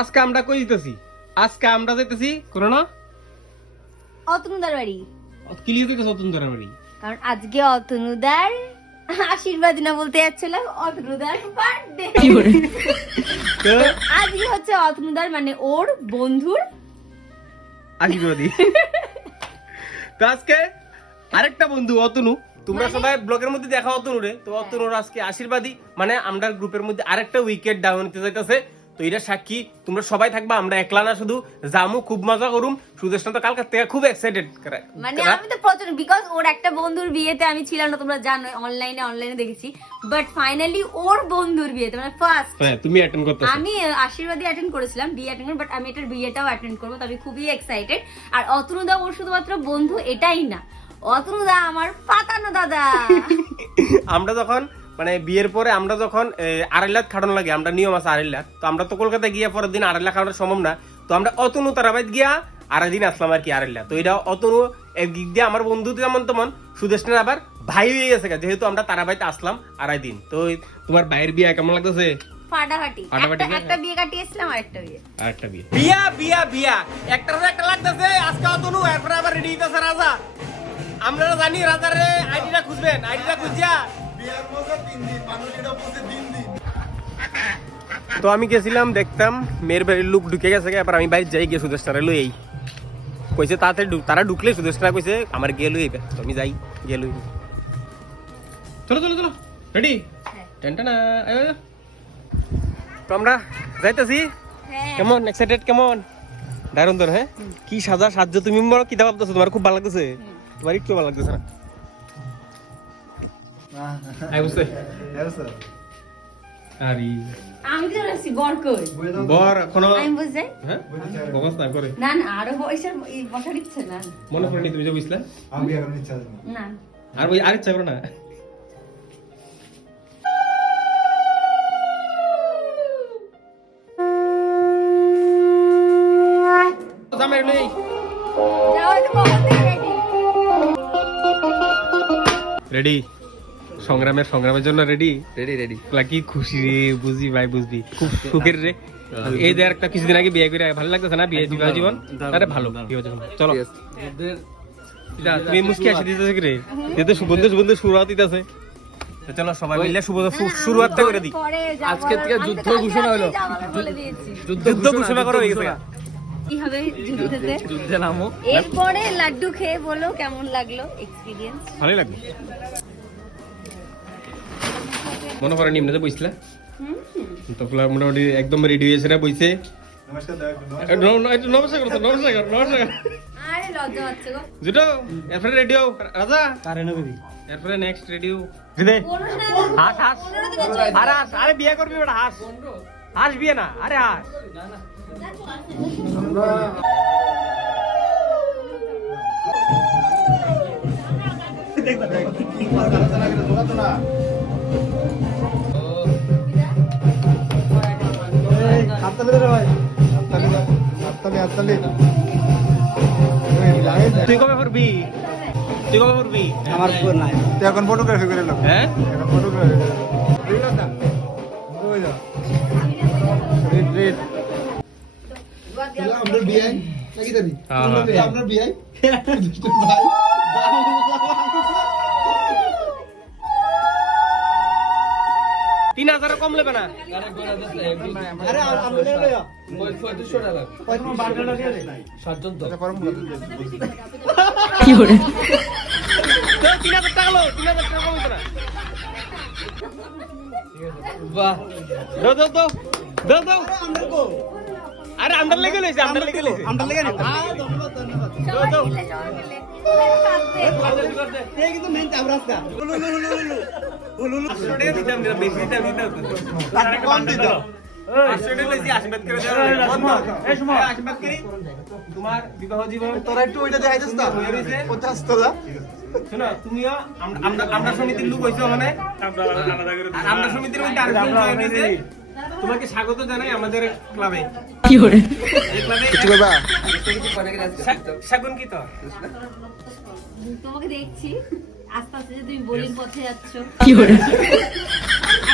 আজকে আমরা কই দিতেছি আজকে আমরা যাইতেছি কোনো না? অতনুদার বাড়ি। ক্লিয়ার থেকে সতুন ধরে বাড়ি। কারণ আজকে অতনুদার আশীর্বাদ না বলতে যাচ্ছিলাম অতনুদার বার্থডে তো আজকে হচ্ছে অতনুদার মানে ওর বন্ধুর আশীর্বাদী তো আজকে আরেকটা বন্ধু অতনু তোমরা সবাই ব্লগের মধ্যে দেখা অতনু রে তো অতনুর আজকে আশীর্বাদী মানে আমরা গ্রুপের মধ্যে আরেকটা উইকেট ডাউন হতে যাইতেছে। তো এটা সাক্ষী তোমরা সবাই থাকবা আমরা একলা না শুধু জামু খুব মজা করুম। সুদেশনা তো কালকে থেকে খুব এক্সাইটেড মানে আমি তো প্রচণ্ড বিকজ ওর একটা বন্ধুর বিয়েতে আমি ছিলাম না তোমরা জানো অনলাইনে অনলাইনে দেখেছি। বাট ফাইনালি ওর বন্ধুর বিয়েতে মানে ফার্স্ট হ্যাঁ তুমি অ্যাটেন্ড করতেছো। আমি আশীর্বাদী অ্যাটেন্ড করেছিলাম বিয়ে অ্যাটেন্ড করি বাট আমি এটার বিয়েটাও অ্যাটেন্ড করব তো আমি খুবই এক্সাইটেড আর অতনুদা ওর শুধুমাত্র বন্ধু এটাই না। অতনুদা আমার পাতানো দাদা। আমরা যখন মানে বিয়ের পরে আমরা যখন আড়াই লাখ খাটানো লাগে আমরা নিয়ম আছে আড়াই লাখ। তো আমরা তো কলকাতায় গিয়ে পরের দিন আড়াই লাখ খাটানো সম্ভব না। তো আমরা অতনু তারাবাদ গিয়া আড়াই দিন আসলাম আর কি আড়াই লাখ। তো এটা অতনু একদিক দিয়ে আমার বন্ধু যেমন তেমন সুদেশনের আবার ভাই হয়ে গেছে যেহেতু আমরা তারাবাইতে আসলাম আড়াই দিন। তো তোমার ভাইয়ের বিয়ে কেমন লাগতেছে? ফাটাফাটি। ফাটাফাটি একটা বিয়ে কাটিয়েছিলাম আর বিয়ে। আরেকটা বিয়ে। বিয়া বিয়া বিয়া। একটা একটা লাগতেছে আজকে অতনু এরপরে আবার রেডি হইতেছে রাজা। আমরা জানি রাজার আইডিটা খুঁজবেন আইডিটা খুঁজিয়া তো আমি গেছিলাম দেখতাম মেয়ের বাড়ির লোক ঢুকে গেছে এবার আমি বাইরে যাই গিয়ে সুদেশটারে লই এই কইছে তাতে তারা ঢুকলে সুদেশটা কইছে আমার গিয়ে লই তো আমি যাই গিয়ে লই চলো চলো চলো রেডি? হ্যাঁ। টেনটা তো আমরা যাইতেছি। হ্যাঁ। কেমন? এক্সাইটেড কেমন? দারুণ দারুণ হ্যাঁ? কি সাজা সাজ্য তুমি বড় কিতাব ভাবতেছো? তোমার খুব ভালো লাগতেছে। তোমার একটু ভালো লাগতেছে না? আই বুঝতে আরে আমি তো রাখছি বর কই? বর এখনও আমি বুঝতে হ্যাঁ? বকস না করে। না না আরও বয়সের এই বসার ইচ্ছে না মনে পড়েনি তুমি যে বুঝলে? আমি এখন ইচ্ছা না। না। আর ওই আর ইচ্ছা করো না? জামাই রেডি। রেডি। সংগ্রামের সংগ্রামের জন্য রেডি রেডি রেডি কি খুশি রে বুঝি ভাই বুঝবি। খুব সুখের রে। এই যে একটা কিছুদিন আগে বিয়ে করে ভালো লাগতেছে না? বিয়ে বিবাহ জীবন? আরে ভালো বিবাহ জীবন। চলো। তুমি মুসকি আসি দিতেছে কি রে? যেহেতু সুবন্ধু সুবন্ধু শুরুয়াত দিতেছে। তো চলো সবাই মিলে শুভ শু- শুরুয়াতটা করে দিই। আজকে থেকে যুদ্ধ ঘোষণা হলো। যুদ্ধ ঘোষণা করো হয়ে গেছে কি হবে যুদ্ধতে? যুদ্ধে নামো এরপরে লাড্ডু খেয়ে বলো কেমন লাগল এক্সপিরিয়েন্স ভালোই লাগবে মনে নিম্নে যে বইছিলা তো মোটামুটি একদম রেডি হয়েছে না বইছে। আরে লজ্জা হচ্ছে গো জুটো এরপরে রেডি হও রাজা কারে নেবে দি এরপরে নেক্সট রেডি হও দিদে পনেরো দিনের হাস হাস পনেরো দিনের চলে আরে হাস আরে বিয়ে করবি হাস হাস বিয়ে না আরে হাস হাততালি তুই কবে করবি তুই কবে করবি আমার ফোন নাই। তুই এখন ফটোগ্রাফি করে লো। হ্যাঁ? এখন ফটোগ্রাফি করে আপনার বিয়ে নাকি জানি। আপনার বিয়ে এটা পরম কথা তো। তিন হাজার টাকা লো তিন হাজার টাকা কম হইতো না। বাহ। দাও দাও দাও। দাও দাও। আরে আমরা লেগে লইছে আমরা লেগে লইছে। আমরা লেগে নি ধন্যবাদ ধন্যবাদ। এই কিন্তু মেন চাবরাস্তা হুলু তোমার বিবাহ জীবন তোরা একটু ওইটা দেখাইছিস না? পঞ্চাশ তোলা শোনো তুমিও আম- আমরা আমরা সমিতির লোক হইছো মানে আমরা সমিতির মধ্যে আরেকজন হয়েছে। তোমাকে স্বাগত জানাই আমাদের ক্লাবে কি করে কিছু করবা শাগুন কি তো তোমাকে দেখছি। আস্তে আস্তে তুমি বোলিং পথে যাচ্ছ। কি করি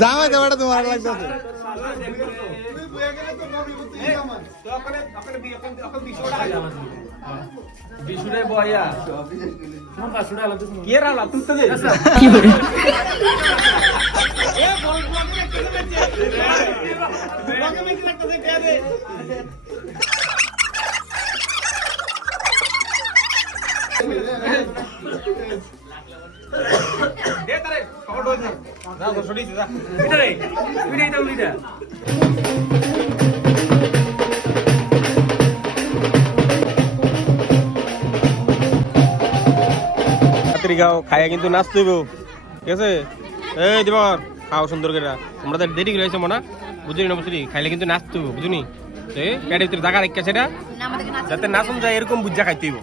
জামাই দেওয়াটা তোমার লাগতেছে তুমি বুয়া গেলে তো নবী মতো জামাই তো ওখানে ওখানে বি- ওখানে ওখানে বিশ টাকা জমা দিবি। বিশুরে বয়া কি এর আলা তুই তো দে এ বল বল একটা দে ডকুমেন্ট একটা দে টিয়া দে দে তারে খবর দে যা তো ছড়ি যা এটা রে তুই এটা উলিটা তাড়াতাড়ি খাও খাইয়া কিন্তু নাচতে হইব। ঠিক আছে? এই দিবর খাও সুন্দর করে। তোমরা তো দেরি আইছো মনা। বুঝলি না বুঝলি? খাইলে কিন্তু নাচতে হইব বুঝলি? তো পেটের ভিতরে জায়গা রেখে সেটা। না যাতে নাচন যায় এরকম বুঝা খাইতে হইব।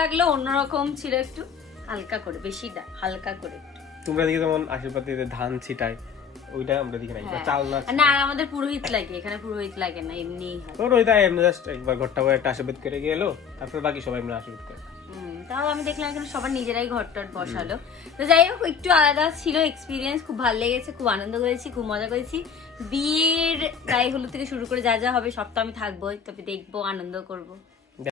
লাগল অন্যরকম ছিল একটু হালকা করে বেশি হালকা করে তোমরা দিকে যেমন আশীর্বাদ দিতে ধান ছিটায় ওইটা আমরা দিকে নাই চাল না হ্যাঁ। না আমাদের পুরোহিত লাগে এখানে পুরোহিত লাগে না এমনি হয়। ওইটা এমনি জাস্ট একবার ঘরটা একটা আশীর্বাদ করে গেল তারপর বাকি সবাই মিলে আশীর্বাদ করে। তাও আমি দেখলাম এখানে সবার নিজেরাই ঘর টট বসালো। তো যাই হোক একটু আলাদা ছিল এক্সপিরিয়েন্স খুব ভালো লেগেছে খুব আনন্দ করেছি খুব মজা করেছি। বিয়ের গায়ে হলুদ থেকে শুরু করে যা যা হবে সব তো আমি থাকবোই তবে দেখব আনন্দ করব।